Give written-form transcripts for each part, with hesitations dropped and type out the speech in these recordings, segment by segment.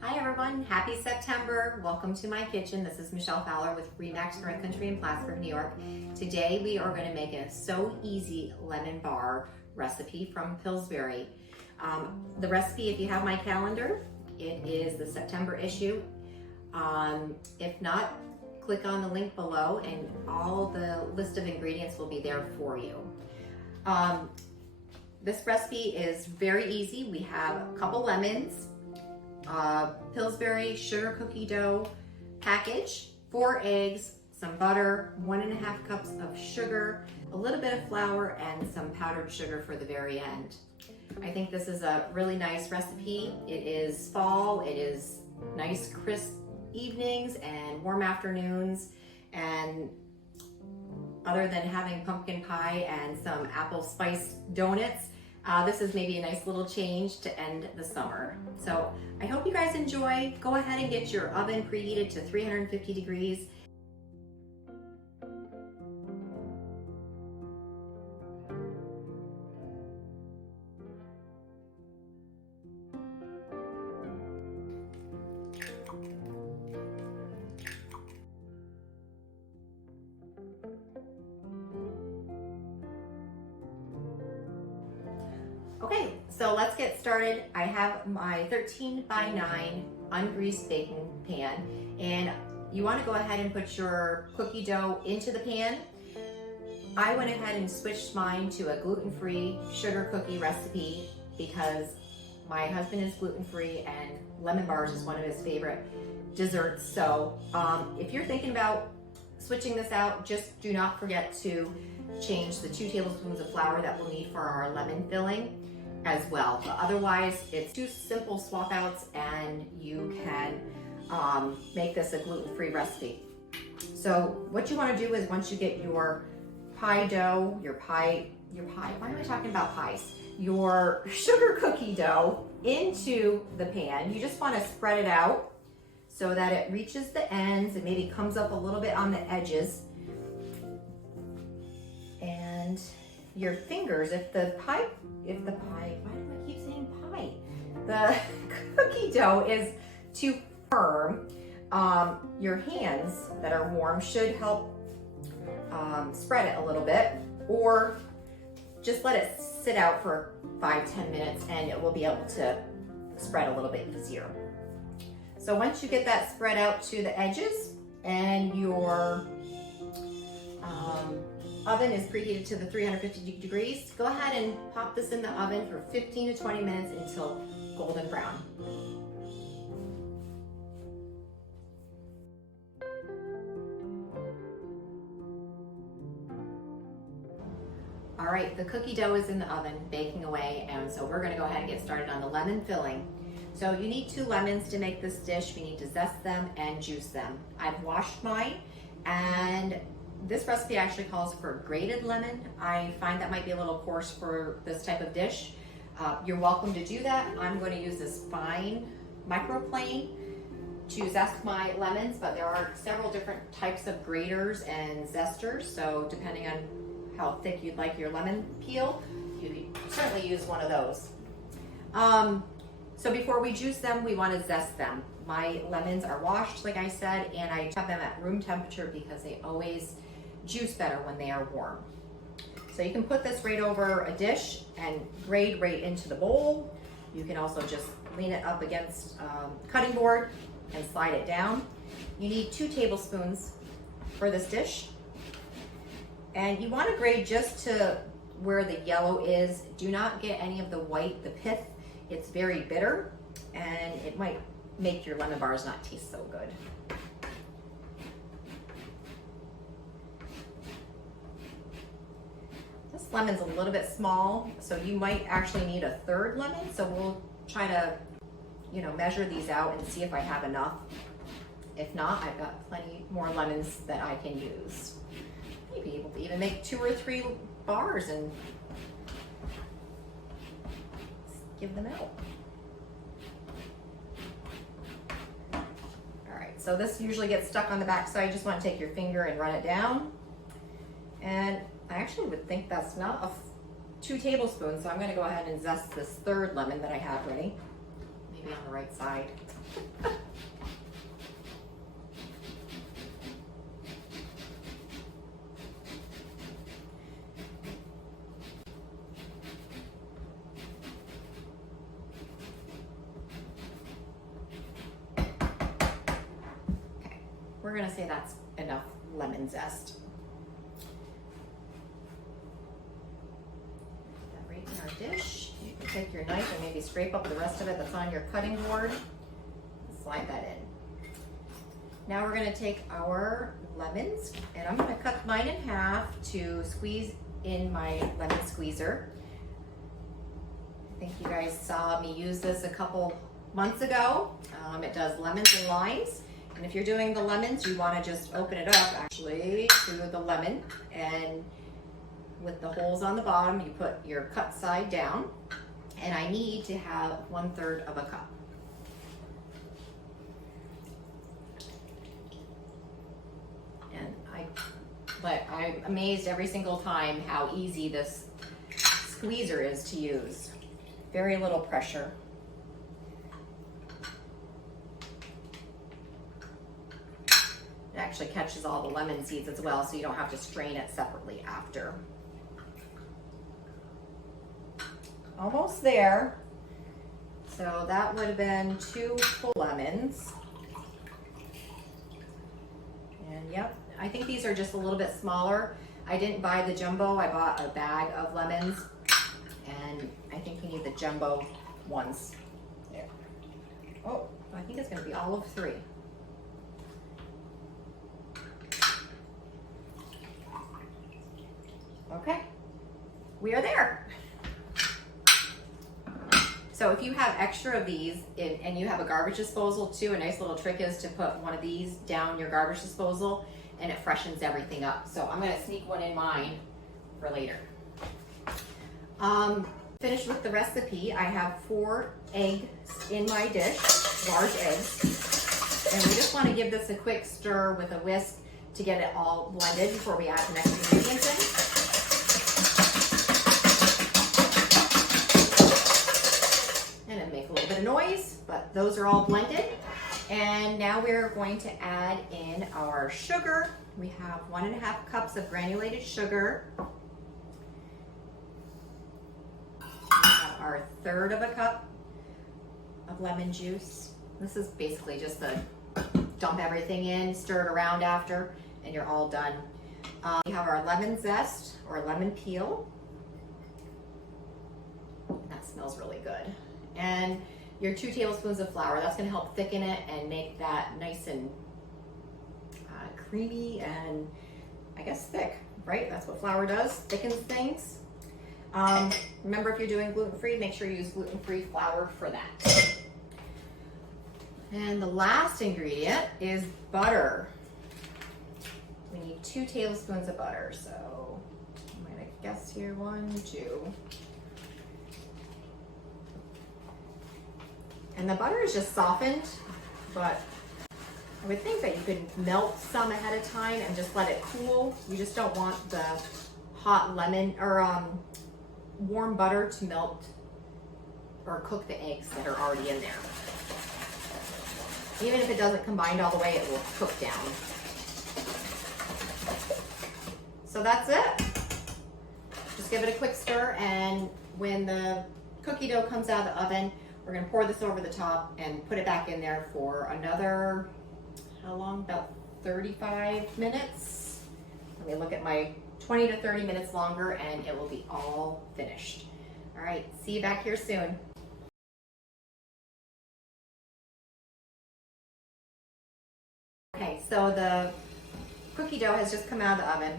Hi everyone, happy September. Welcome to my kitchen. This is Michelle Fowler with Remax North Country in Plattsburgh, New York. Today we are going to make a so easy lemon bar recipe from Pillsbury. The recipe, if you have my calendar, it is the September issue. If not, click on the link below and all the list of ingredients will be there for you. This recipe is very easy. We have a couple lemons, Pillsbury sugar cookie dough package, 4 eggs, some butter, 1.5 cups of sugar, a little bit of flour, and some powdered sugar for the very end. I think this is a really nice recipe. It is fall, it is nice crisp evenings and warm afternoons, and other than having pumpkin pie and some apple spice donuts, this is maybe a nice little change to end the summer. So I hope you guys enjoy. Go ahead and get your oven preheated to 350 degrees. Okay, so let's get started. I have my 13 by 9 ungreased baking pan, and you want to go ahead and put your cookie dough into the pan. I went ahead and switched mine to a gluten-free sugar cookie recipe because my husband is gluten-free and lemon bars is one of his favorite desserts. So if you're thinking about switching this out, just do not forget to change the 2 tablespoons of flour that we'll need for our lemon filling as well. But otherwise, it's 2 simple swap outs and you can make this a gluten-free recipe. So what you want to do is once you get your pie dough, why am I talking about pies? Your sugar cookie dough into the pan, you just want to spread it out so that it reaches the ends and maybe comes up a little bit on the edges. And your fingers, if the pie, why do I keep saying pie? The cookie dough is too firm, your hands that are warm should help spread it a little bit, or just let it sit out for 5-10 minutes and it will be able to spread a little bit easier. So once you get that spread out to the edges and your oven is preheated to the 350 degrees, go ahead and pop this in the oven for 15 to 20 minutes until golden brown. All right, the cookie dough is in the oven baking away, and so we're gonna go ahead and get started on the lemon filling. So you need 2 lemons to make this dish. You need to zest them and juice them. I've washed mine, and this recipe actually calls for grated lemon. I find that might be a little coarse for this type of dish. You're welcome to do that. I'm going to use this fine microplane to zest my lemons, but there are several different types of graters and zesters, so depending on how thick you'd like your lemon peel, you could certainly use one of those. So before we juice them, we want to zest them. My lemons are washed, like I said, and I have them at room temperature because they always juice better when they are warm. So you can put this right over a dish and grate right into the bowl. You can also just lean it up against cutting board and slide it down. You need 2 tablespoons for this dish. And you want to grate just to where the yellow is. Do not get any of the white, the pith. It's very bitter and it might make your lemon bars not taste so good. This lemon's a little bit small, so you might actually need a 3rd lemon. So we'll try to, measure these out and see if I have enough. If not, I've got plenty more lemons that I can use. Maybe able to even make 2 or 3 bars and give them out. All right, so this usually gets stuck on the back side. You just want to take your finger and run it down. And I actually would think that's not 2 tablespoons, so I'm going to go ahead and zest this 3rd lemon that I have ready. Maybe on the right side. We're gonna say that's enough lemon zest. Put that right in our dish. You can take your knife and maybe scrape up the rest of it that's on your cutting board. Slide that in. Now we're gonna take our lemons, and I'm gonna cut mine in half to squeeze in my lemon squeezer. I think you guys saw me use this a couple months ago. It does lemons and limes. And if you're doing the lemons, you want to just open it up actually to the lemon, and with the holes on the bottom, you put your cut side down, and I need to have 1/3 of a cup. And I'm amazed every single time how easy this squeezer is to use. Very little pressure. It actually catches all the lemon seeds as well, so you don't have to strain it separately after. Almost there. So that would have been 2 full lemons. And yep, I think these are just a little bit smaller. I didn't buy the jumbo, I bought a bag of lemons, and I think you need the jumbo ones. There. Oh, I think it's gonna be all of 3. Okay, we are there. So if you have extra of these and you have a garbage disposal too, a nice little trick is to put one of these down your garbage disposal, and it freshens everything up. So I'm gonna sneak one in mine for later. Finished with the recipe. I have 4 eggs in my dish, large eggs. And we just wanna give this a quick stir with a whisk to get it all blended before we add the next ingredients in. Make a little bit of noise, but those are all blended. And now we're going to add in our sugar. We have 1.5 cups of granulated sugar. We have our 1/3 of a cup of lemon juice. This is basically just the dump everything in, stir it around after, and you're all done. We have our lemon zest or lemon peel. That smells really good. And your 2 tablespoons of flour. That's gonna help thicken it and make that nice and creamy and I guess thick, right? That's what flour does, thickens things. Remember, if you're doing gluten-free, make sure you use gluten-free flour for that. And the last ingredient is butter. We need 2 tablespoons of butter. So I'm gonna guess here, 1, 2. And the butter is just softened, but I would think that you could melt some ahead of time and just let it cool. You just don't want the hot lemon or warm butter to melt or cook the eggs that are already in there. Even if it doesn't combine all the way, it will cook down. So that's it. Just give it a quick stir, and when the cookie dough comes out of the oven, we're gonna pour this over the top and put it back in there for another, how long? About 35 minutes. Let me look at my 20 to 30 minutes longer, and it will be all finished. All right, see you back here soon. Okay, so the cookie dough has just come out of the oven,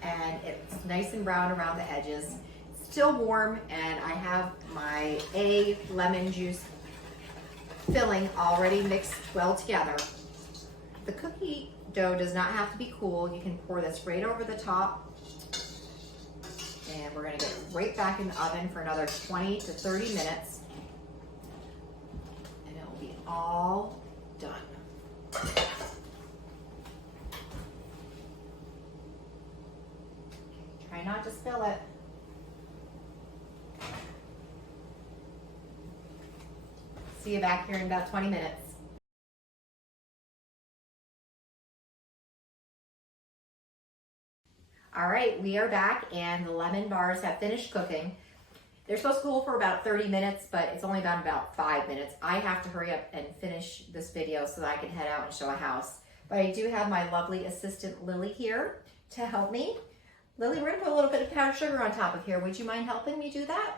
and it's nice and brown around the edges. Still warm, and I have my lemon juice filling already mixed well together. The cookie dough does not have to be cool. You can pour this right over the top, and we're gonna get right back in the oven for another 20 to 30 minutes, and it will be all done. Try not to spill it. See you back here in about 20 minutes. All right, we are back and the lemon bars have finished cooking. They're supposed to cool for about 30 minutes, but it's only been about 5 minutes. I have to hurry up and finish this video so that I can head out and show a house. But I do have my lovely assistant Lily here to help me. Lily, we're gonna put a little bit of powdered sugar on top of here. Would you mind helping me do that?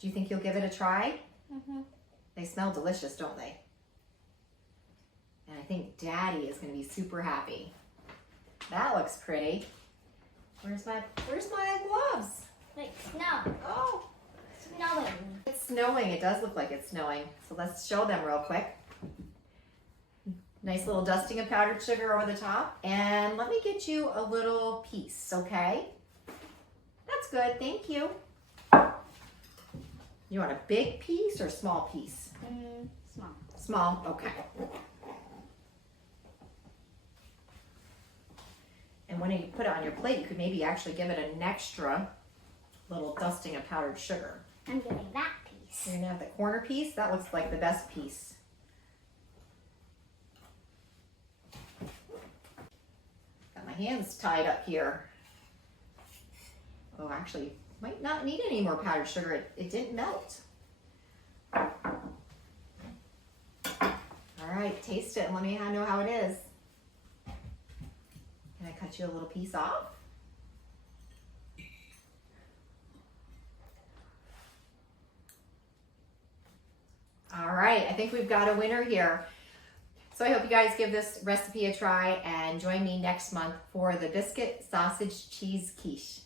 Do you think you'll give it a try? Mm-hmm. They smell delicious, don't they? And I think Daddy is gonna be super happy. That looks pretty. Where's my gloves? Like snow. Oh, Snowing. it's snowing. It does look like it's snowing. So let's show them real quick. Nice little dusting of powdered sugar over the top. And let me get you a little piece, okay? That's good, thank you. You want a big piece or a small piece? Small. Small, okay. And when you put it on your plate, you could maybe actually give it an extra little dusting of powdered sugar. I'm getting that piece. You're gonna have the corner piece. That looks like the best piece. Got my hands tied up here. Oh, actually, might not need any more powdered sugar. It didn't melt. All right, taste it and let me know how it is. Can I cut you a little piece off? All right, I think we've got a winner here. So I hope you guys give this recipe a try and join me next month for the biscuit sausage cheese quiche.